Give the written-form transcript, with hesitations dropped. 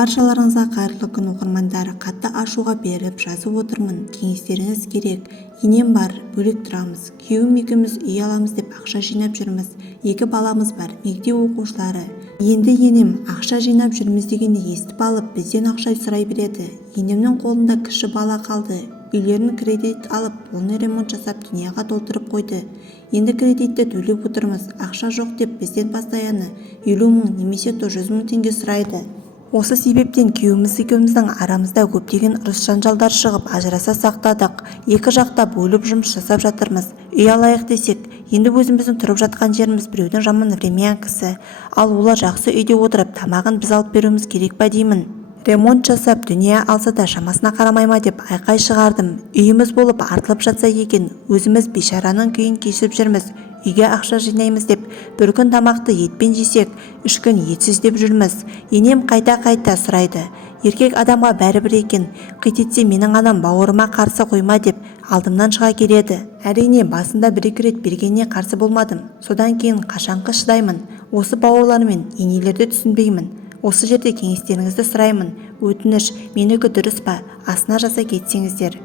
Баршаларыңызға қайырлы күн оқырмандар. Қатты ашуға беріп жазып отырмын. Кеңестеріңіз керек. Енем бар, бөлек тұрамыз. Күйеуім екеуміз үй аламыз деп ақша жинап жүрміз. 2 баламыз бар, мектеп оқушылары. Енді енем ақша жинап жүрміз дегенді естіп алып, бізден ақша сұрай береді. Енемнің қолында кіші бала қалды. Үйлерін кредит алып, оны ремонт жасап дүнияға толтырып қойды. Енді кредитті төлеп отырмыз. Ақша жоқ деп бізден постоянно 50 мың немесе 100 мың теңге сұрайды. Осы себептен күйеуіміз екеуміздің арамызда көптеген ұрыс-жанжалдар шығып, ажыраса сақтадық. Екі жақта бөліп жұмыс жасап жатырмыз. Үй алайық десек, енді өзіміздің тұрып жатқан жеріміз біреудің жаман времянкасы. Ал олар жақсы үйде отырып, тамағын біз алып беруіміз керек па деймін. Ремонт жасап дүние алса да шамасына қарамай ма деп айқай шығардым. Үйіміз болып артылып жатса екен, өзіміз бейшараның күйін кешіп жүрміз. Үйге ақша жинаймыз деп, бір күн тамақты етпен жесек, 3 күн етсіз деп жүрміз. Енем қайта-қайта сұрайды. Еркек адамға бәрібір екен, қитетсе менің анам бауырыма қарсы қойма деп алдымнан шыға келеді. Әрине, басында 1-2 рет бергеніне қарсы болмадым. Содан кейін қашанғы шыдаймын. Осы бауырлармен енелерді түсінбеймін. Осы жерде кеңестеріңізді сұраймын. Өтініш, менікі дұрыс па? Астына жаза кетсеңіздер.